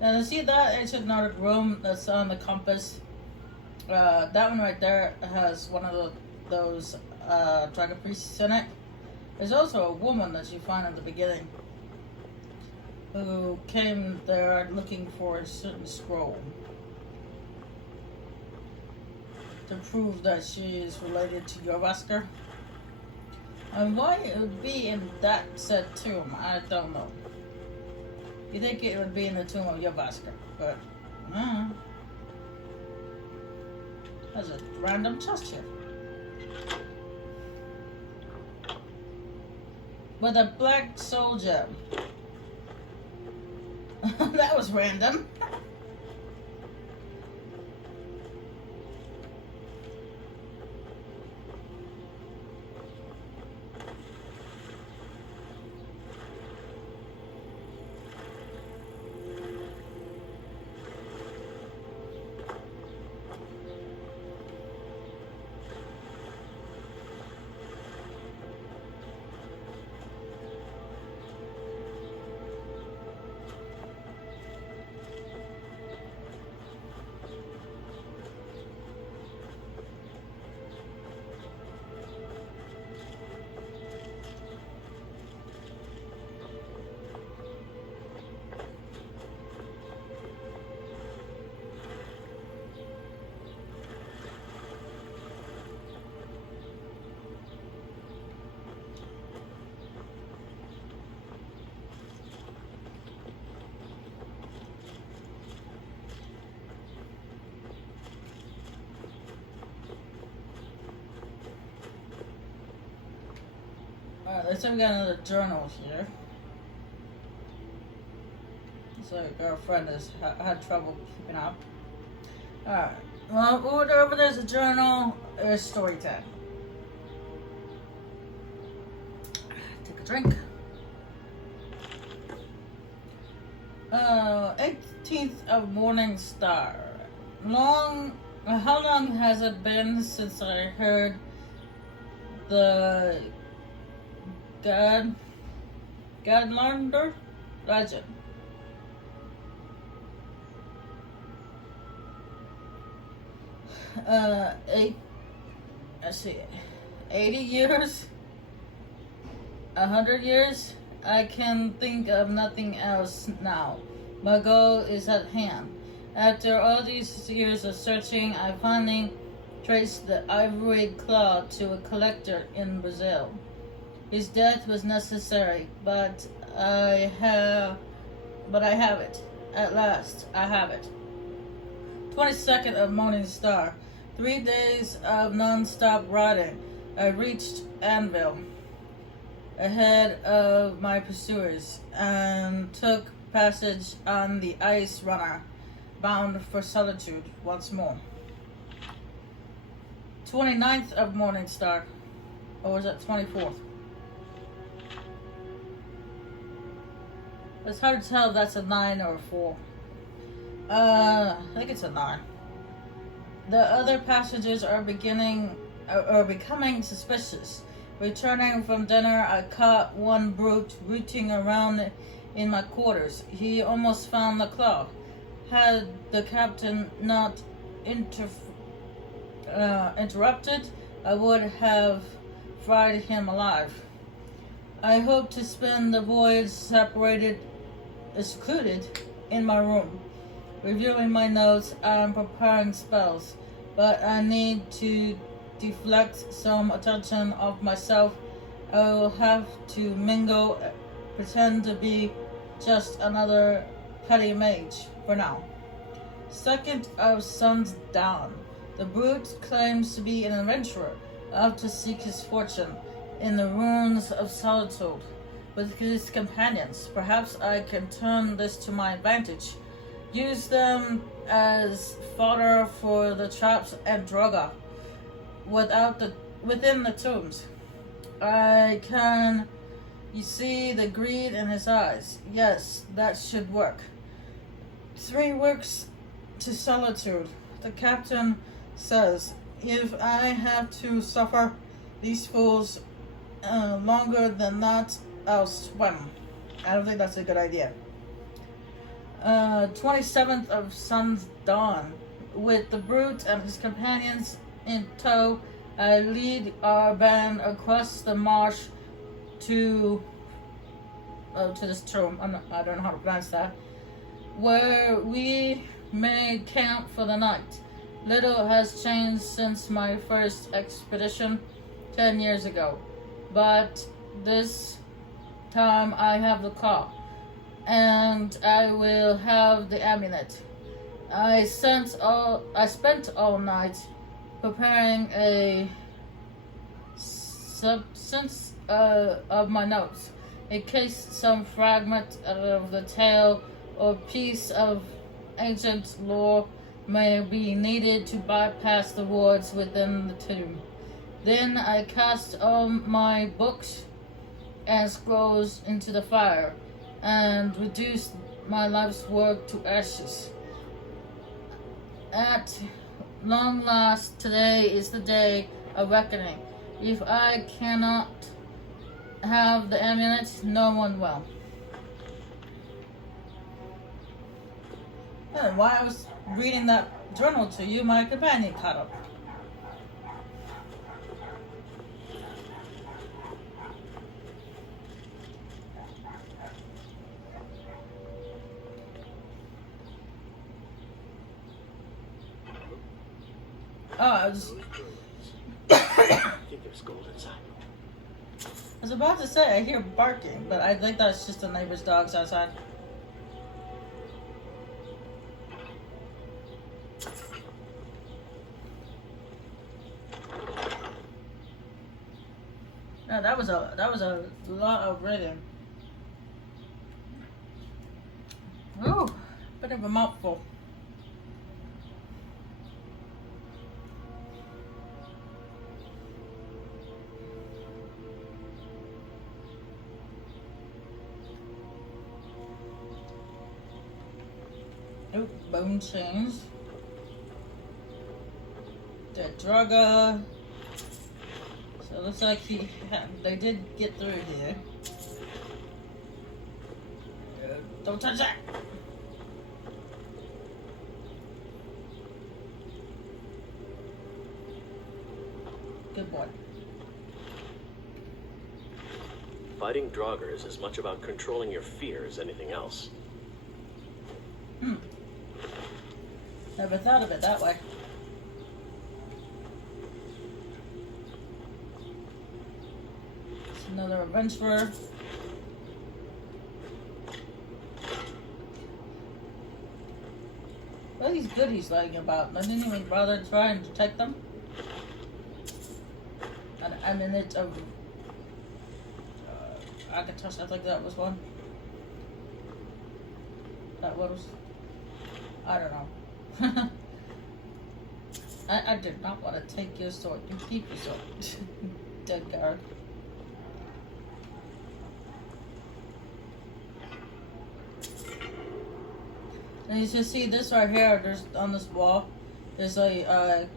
And you see that ancient Nordic room that's on the compass? That one right there has one of those dragon priests in it. There's also a woman that you find at the beginning who came there looking for a certain scroll to prove that she is related to Jorvaskr. And why it would be in that said tomb, I don't know. You think it would be in the tomb of Jorvaskr, but there's a random chest here. With a black soul gem. That was random. Alright, let's say we got another journal here. So our girlfriend has had trouble keeping up. Alright, well, over there's a journal, there's story time. Take a drink. 18th of Morning Star. How long has it been since I heard the Godlander legend? Let's see, 80 years? 100 years? I can think of nothing else now. My goal is at hand. After all these years of searching, I finally traced the ivory claw to a collector in Brazil. His death was necessary, but I have it. At last, I have it. 22nd of Morning Star. 3 days of non-stop riding. I reached Anvil ahead of my pursuers and took passage on the ice runner bound for solitude once more. 29th of Morning Star. Or was that 24th? It's hard to tell if that's a 9 or a 4. I think it's a 9. The other passengers are becoming suspicious. Returning from dinner, I caught one brute rooting around in my quarters. He almost found the claw. Had the captain not interrupted, I would have fried him alive. I hope to spend the voyage secluded in my room, reviewing my notes and preparing spells, but I need to deflect some attention off myself. I will have to mingle, pretend to be just another petty mage for now. 2nd of Sun's Dawn. The brute claims to be an adventurer out to seek his fortune in the ruins of solitude with his companions. Perhaps I can turn this to my advantage. Use them as fodder for the traps and droga within the tombs. You see the greed in his eyes. Yes, that should work. 3 weeks to solitude. The captain says, if I have to suffer these fools longer than that, I'll swim. I don't think that's a good idea. 27th of Sun's Dawn. With the brute and his companions in tow, I lead our band across the marsh to this tomb. I don't know how to pronounce that. Where we may camp for the night. Little has changed since my first expedition 10 years ago, but this time I have the car, and I will have the amulet. I spent all night preparing a substance of my notes, in case some fragment of the tale or piece of ancient lore may be needed to bypass the wards within the tomb. Then I cast all my books and scrolls into the fire and reduced my life's work to ashes. At long last, today is the day of reckoning. If I cannot have the amulet, no one will. And while I was reading that journal to you, my companion caught up. I think there's gold inside. I was about to say I hear barking, but I think that's just the neighbor's dogs outside. No, that was a lot of reading. Ooh, bit of a mouthful. Oh, bone chains. Dead drugger. So it looks like they did get through here. Don't touch that! Good boy. Fighting Draugr is as much about controlling your fear as anything else. Never thought of it that way. It's another adventurer. What are these goodies lying about? I didn't even bother trying to take them. An amulet of Agatos, I think that was one. That was. I don't know. I did not want to take your sword. You keep your sword. Dead guard. And you can see this right here. There's on this wall. There's a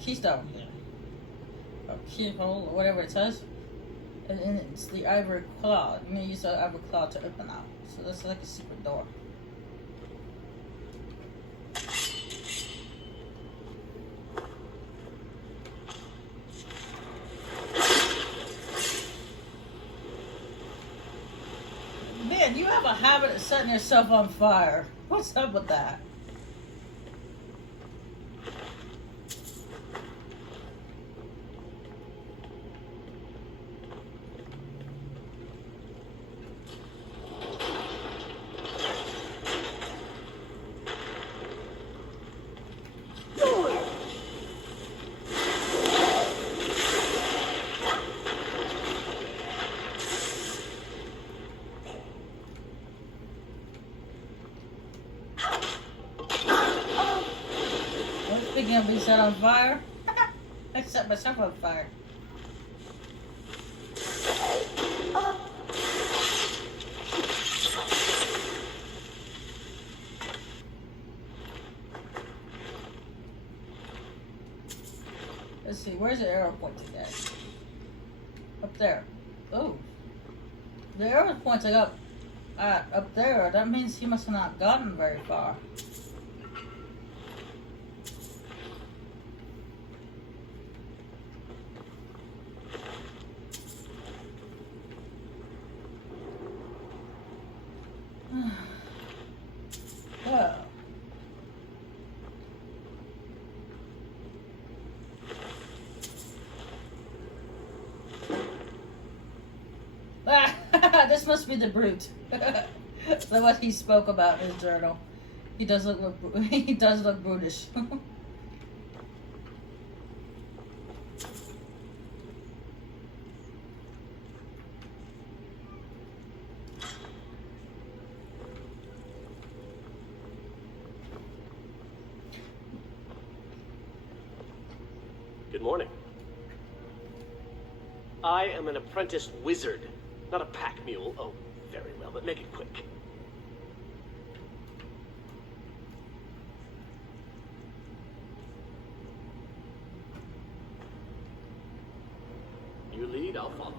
keystone here, a keyhole, or whatever it says. And it's the ivory claw. You may use the ivory claw to open out. So that's like a secret door. Man, you have a habit of setting yourself on fire. What's up with that? Speaking of being set on fire, I set myself on fire. Let's see, where's the arrow pointing at? Up there. Oh. The arrow pointing up up there. That means he must have not gotten very far. Well. This must be the brute. That's what he spoke about in his journal. He does look he does look brutish. Good morning. I am an apprentice wizard, not a pack mule. Oh, very well, but make it quick. You lead, I'll follow.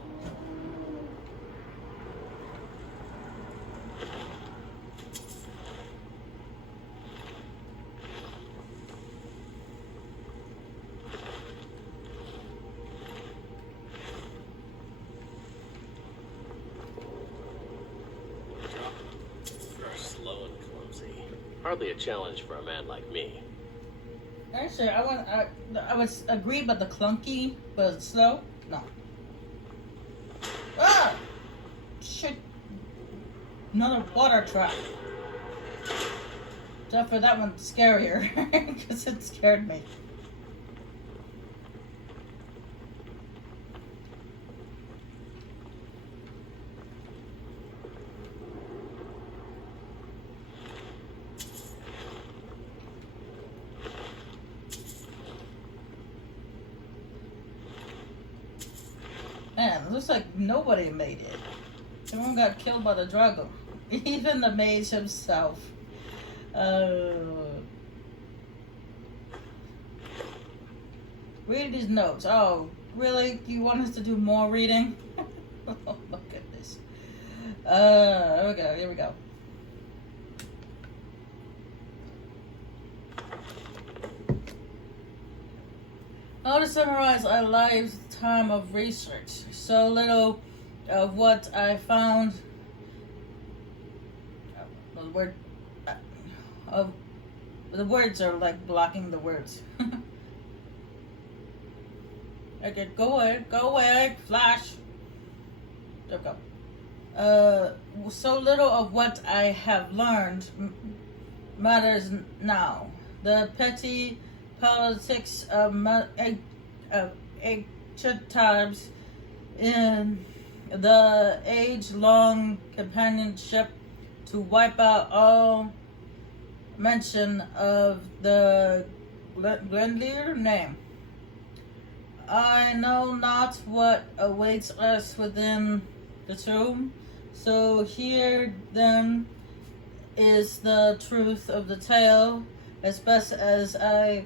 Hardly a challenge for a man like me. Actually, I would agree, but the clunky, but slow, no. Ah! Shit. Another water trap. Except for that one scarier, because it scared me. Man, it looks like nobody made it. Everyone got killed by the dragon. Even the mage himself. Read these notes. Oh, really? You want us to do more reading? Oh, look at this. Here we go. How to summarize a lifetime of research. So little of what I found. The words are like blocking the words. Okay, go away, flash. There we go. So little of what I have learned matters now. The petty politics of ancient times, in the age-long companionship to wipe out all mention of the Glendir name. I know not what awaits us within the tomb, so here then is the truth of the tale, as best I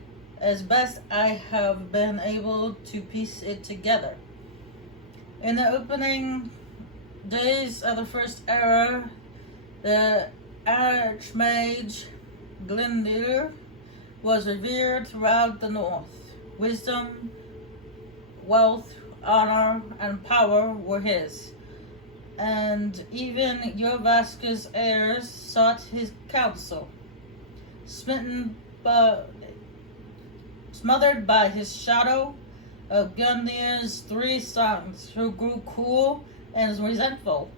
have been able to piece it together. In the opening days of the First Era, the Archmage Glendir was revered throughout the North. Wisdom, wealth, honor, and power were his, and even Jorvaska's heirs sought his counsel. Smothered by his shadow, of Gundir's 3 sons, who grew cool and resentful.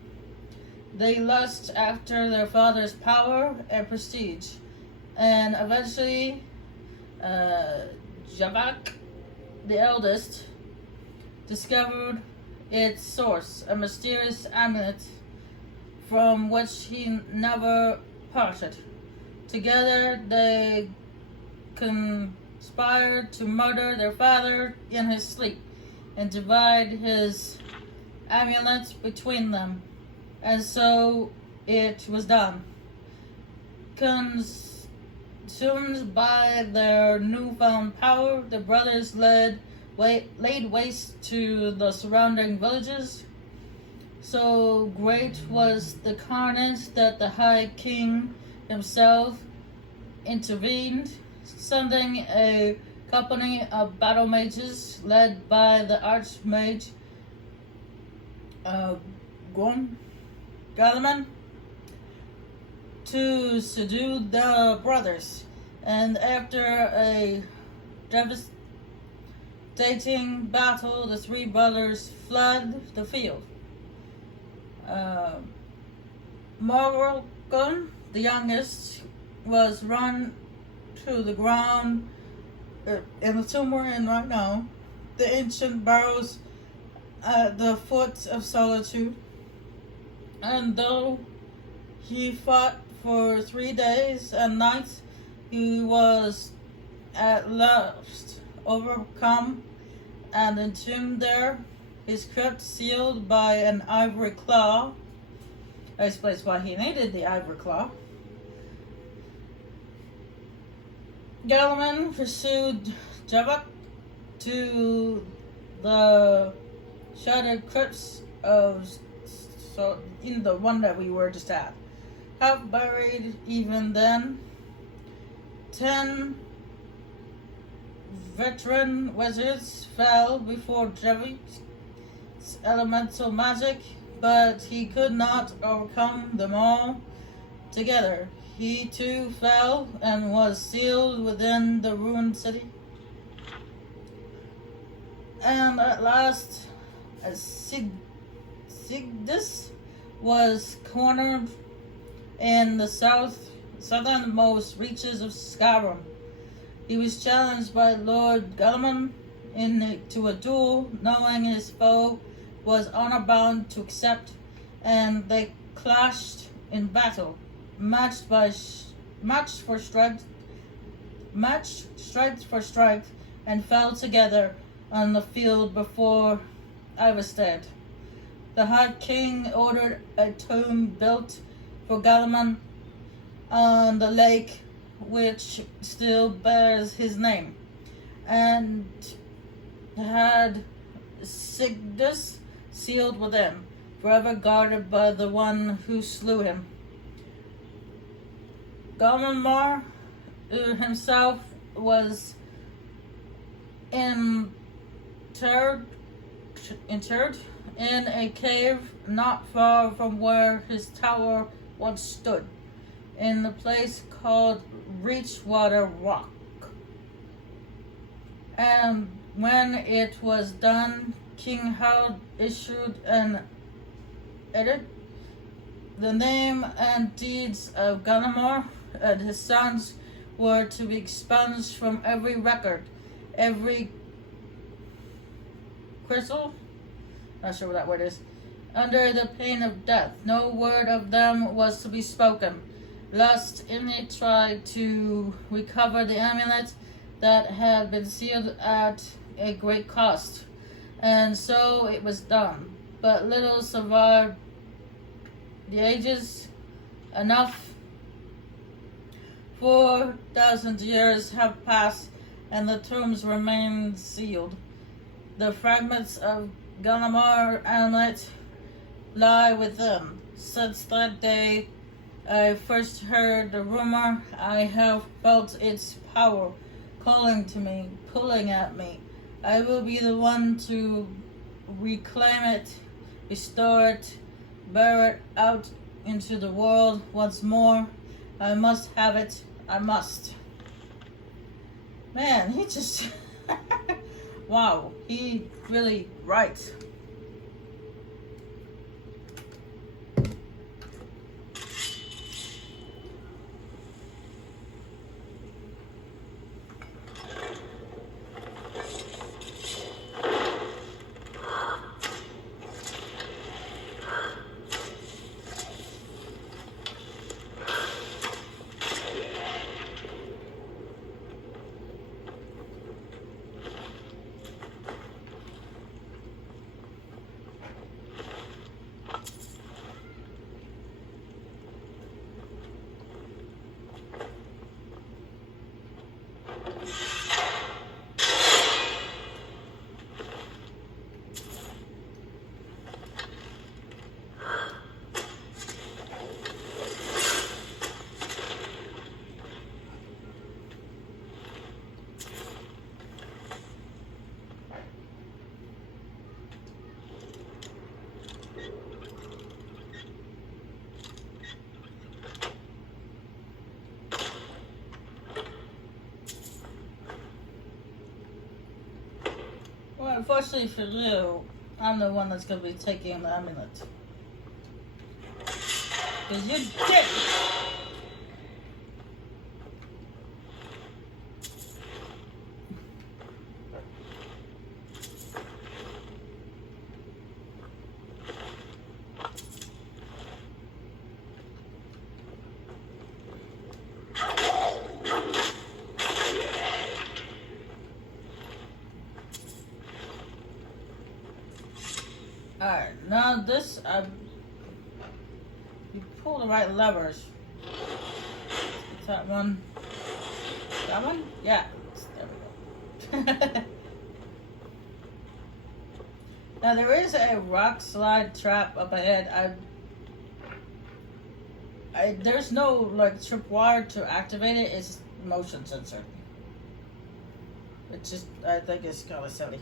They lust after their father's power and prestige, and eventually, Javak, the eldest, discovered its source, a mysterious amulet from which he never parted. Together, they conspired to murder their father in his sleep and divide his amulet between them. And so it was done. Consumed by their newfound power, the brothers laid waste to the surrounding villages, So great was the carnage that the High King himself intervened, sending a company of battle mages led by the archmage Gorm Galaman to subdue the brothers. And after a devastating battle, the three brothers fled the field. Morgan, the youngest, was run to the ground in the tomb we're in right now, the ancient barrows at the foot of Solitude. And though he fought for 3 days and nights, he was at last overcome and entombed there, his crypt sealed by an ivory claw. That explains why he needed the ivory claw. Galaman pursued Jabak to the shattered crypts of in the one that we were just at. Half buried even then, 10 veteran wizards fell before Javik's elemental magic, but he could not overcome them all together. He too fell and was sealed within the ruined city. And at last, as Sigdus was cornered in the southernmost reaches of Skyrim. He was challenged by Lord Galaman to a duel, knowing his foe was honor-bound to accept, and they clashed in battle, matched for strength, and fell together on the field before Ivestead. The High King ordered a tomb built for Galaman on the lake, which still bears his name, and had Sigdus sealed within, forever guarded by the one who slew him. Galmanmar himself was interred in a cave not far from where his tower once stood, in the place called Reachwater Rock. And when it was done, King Harold issued an edict. The name and deeds of Gallimore and his sons were to be expunged from every record, every crystal, not sure what that word is, under the pain of death. No word of them was to be spoken, lest any tried to recover the amulet that had been sealed at a great cost. And so it was done. But little survived the ages. Enough 4,000 years have passed, and the tombs remain sealed. The fragments of Gallimar amulet lie with them. Since that day I first heard the rumor, I have felt its power calling to me, pulling at me. I will be the one to reclaim it, restore it, bear it out into the world once more. I must have it. I must. Man, he just... wow, he really writes. Well, unfortunately for you, I'm the one that's gonna be taking the amulet. Because you did. Alright, now this, you pull the right levers. Is that one? That one? Yeah. There we go. Now there is a rock slide trap up ahead. There's no like tripwire to activate it. It's motion sensor. It's just, I think it's kind of silly.